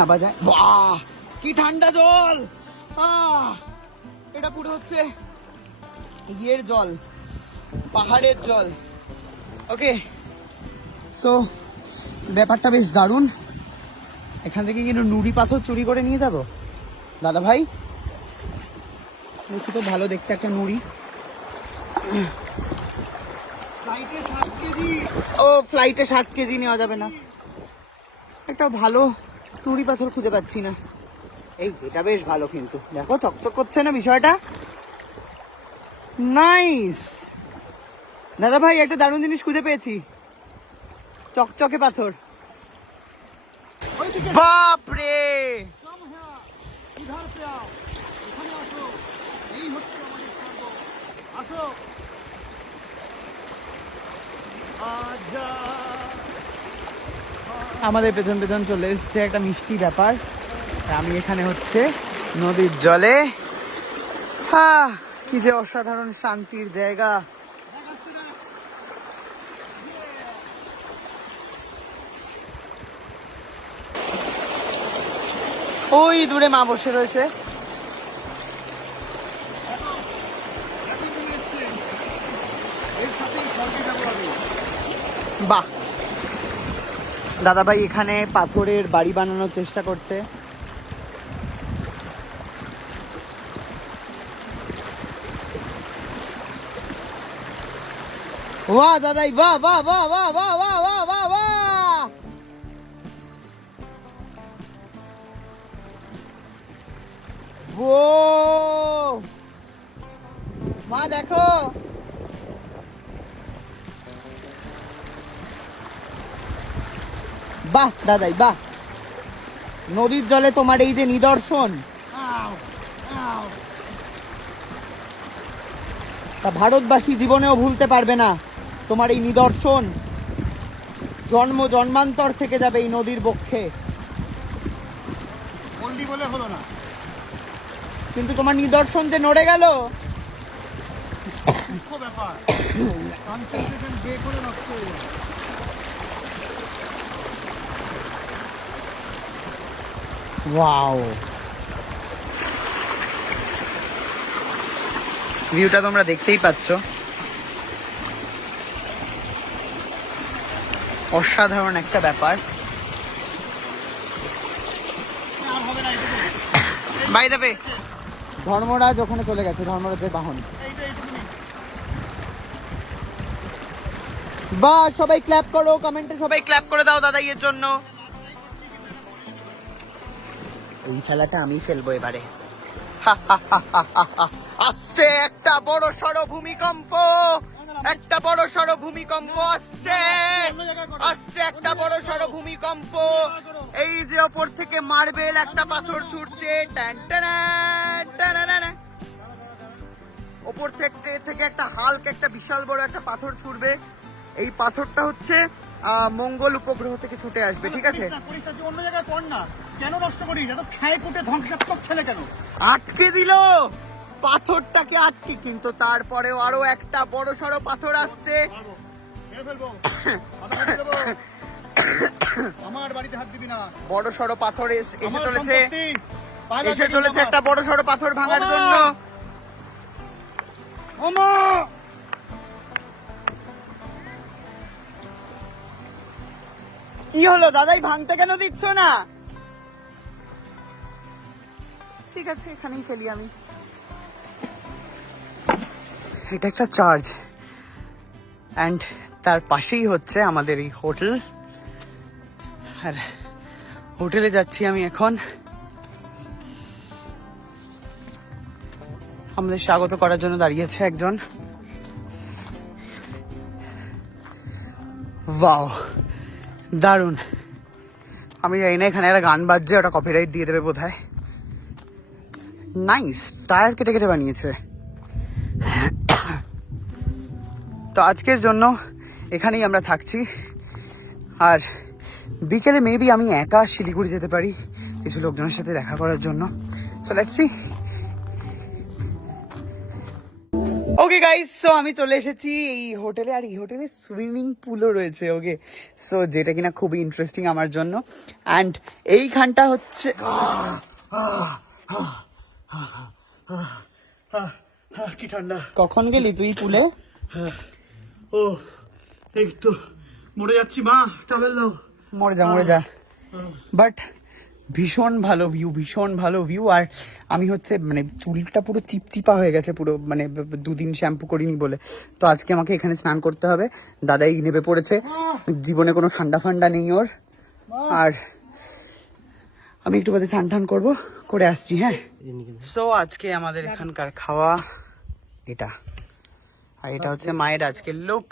নাবা যায়। বাহ কি ঠান্ডা জল! এটা পুরো হচ্ছে ইয়ের জল, পাহাড়ের জল। ওকে, সো ব্যাপারটা বেশ দারুণ। এখান থেকে কিন্তু নুড়ি পাথর চুরি করে নিয়ে যাবো দাদা ভাই। দেখি তো, ভালো দেখতে একটা নুড়ি। ও ফ্লাইটে 7 কেজি নেওয়া যাবে না। একটা ভালো নুড়ি পাথর খুঁজে পাচ্ছি না। এই এটা বেশ ভালো, কিন্তু দেখো চকচক করছে না বিষয়টা। নাইস দাদা ভাই, একটা দারুণ জিনিস খুঁজে পেয়েছি, চকচকে পাথর। বাপরে, আমাদের পেছন পেছন চলে এসছে একটা মিষ্টি ব্যাপার। আমি এখানে হচ্ছে নদীর জলে, কি যে অসাধারণ শান্তির জায়গা। ওই দূরে মা বসে রয়েছে। বাহ, দাদাভাই এখানে পাথরের বাড়ি বানানোর চেষ্টা করছে। বাহ দাদাই, বাহ বাহ বাহ বাহ বাহ বাহ বাহ বাহ বাহ। ও মা দেখো, বাহ দাদাই বাহ। নদীর জলে তোমার এই যে নিদর্শন, তা ভারতবাসী জীবনেও ভুলতে পারবে না। তোমার এই নিদর্শন জন্ম জন্মান্তর থেকে যাবে এই নদীর বক্ষে। বলে হলো না, কিন্তু তোমার নিদর্শন যে নড়ে গেল, ব্যাপার। ওয়াও, ভিউটা তোমরা দেখতেই পাচ্ছ, অসাধারণ একটা ব্যাপার। বাই দ্য ওয়ে, ধর্মরাজ ওখানে চলে গেছে, ধর্মরাজের বাহন। বা সবাই ক্ল্যাপ করো, কমেন্টে সবাই ক্ল্যাপ করে দাও দাদা এর জন্য। এই খেলাটা আমি ফেলবো এবারে। আসছে একটা বড় সড়ো ভূমিকম্প, একটা বড় সড়ো ভূমিকম্প আসছে, আসছে একটা বড় সড়ো ভূমিকম্প। এই যে ওপর থেকে মার্বেল একটা পাথর ছুটছে, ওপর থেকে একটা হাল্ক, একটা বিশাল বড় একটা পাথর ছুটবে। এই পাথরটা হচ্ছে মঙ্গল উপগ্রহ থেকে ছুটে আসবে, ঠিক আছে? অন্য জায়গায় পড় না, কেন নষ্ট করিস? এত খেয়ে কুটে ধ্বংসাত্মক ছেলে কেন? আটকে দিল পাথরটাকে, আটকে, কিন্তু তারপরেও আরো একটা বড় সড়ো পাথর আসছে। আমার বাড়িতে হাত দিবি না। বড় সড়ো পাথর এসে চলেছে, এসে চলেছে একটা বড় সড়ো পাথর ভাঙার জন্য। কি হলো দাদাই, ভাঙতে কেন দিচ্ছ না? ঠিক আছে, এখানেই ফেলি আমি। এটা একটা চার্চ, অ্যান্ড তার পাশেই হচ্ছে আমাদের এই হোটেল। আর হোটেলে যাচ্ছি আমি এখন। আমাদের স্বাগত করার জন্য দাঁড়িয়েছে একজন। ওয়াও, দারুণ। আমি জানি না, এখানে একটা গান বাজছে, ওটা কপিরাইট দিয়ে দেবে বোধহয়। নাইস, টায়ার কেটে কেটে বানিয়েছে। তো আজকের জন্য এখানেই আমরা থাকছি। আর বিকেলে মেবি আমি একা শিলিগুড়ি যেতে পারি কিছু লোকজনের সাথে দেখা করার জন্য। So let's see. Okay guys, so আমি চলে এসেছি এই হোটেলে, আর এই হোটেলে সুইমিং পুলও রয়েছে। ওকে, সো যেটা কিনা খুবই ইন্টারেস্টিং আমার জন্য। অ্যান্ড এইখানটা হচ্ছে কি ঠান্ডা। কখন গেলি তুই পুলে? ও এই তো মরে যাচ্ছি মা, টাওয়েল দাও। মরে যা। বাট ভীষণ ভালো ভিউ, ভীষণ ভালো ভিউ। আর আমি হচ্ছে মানে চুলটা পুরো চিপচিপা হয়ে গেছে পুরো, মানে দুদিন শ্যাম্পু করিনি বলে। তো আজকে আমাকে এখানে স্নান করতে হবে। দাদাই নেমে পড়েছে, জীবনে কোনো ঠান্ডা ফান্ডা নেই ওর। আর আমি একটু বাদে স্নান টান করবো, করে আসছি। হ্যাঁ, সো আজকে আমাদের এখানকার খাওয়া এটা, আর এটা হচ্ছে মায়ের আজকের লুক।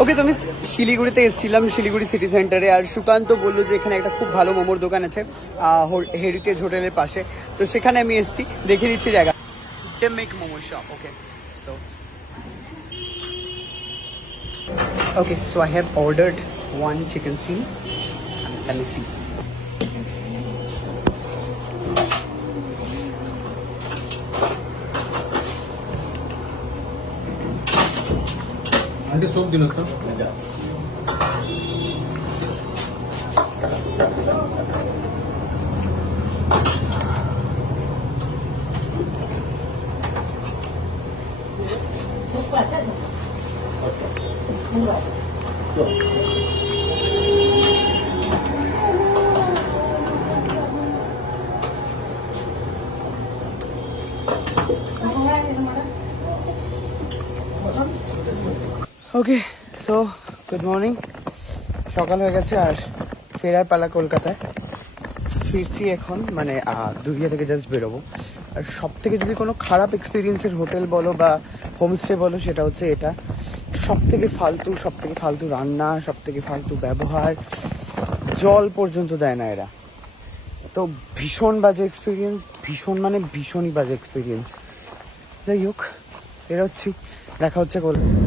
ওকে, তো আমি শিলিগুড়িতে এসেছিলাম, শিলিগুড়ি সিটি সেন্টারে। আর সুকান্ত বললো যে এখানে একটা খুব ভালো মোমোর দোকান আছে হেরিটেজ হোটেলের পাশে। তো সেখানে আমি এসেছি, দেখে দিচ্ছি জায়গা। Make momo shop. Okay, so I have ordered 1 chicken steam. Let me see. అంటే సోప్ తినొస్తా ওকে, সো গুড মর্নিং। সকাল হয়ে গেছে আর ফেরার পালা কলকাতায়। ফিরছি এখন, মানে দুর্গিয়া থেকে জাস্ট বেরোবো। আর সব থেকে যদি কোনো খারাপ এক্সপিরিয়েন্সের হোটেল বলো বা হোমস্টে বলো, সেটা হচ্ছে এটা। সব থেকে ফালতু রান্না, সব থেকে ফালতু ব্যবহার, জল পর্যন্ত দেয় না এরা। তো ভীষণ বাজে এক্সপিরিয়েন্স, ভীষণই বাজে এক্সপিরিয়েন্স। যাই হোক, এরা হচ্ছে, দেখা হচ্ছে কলকাতা।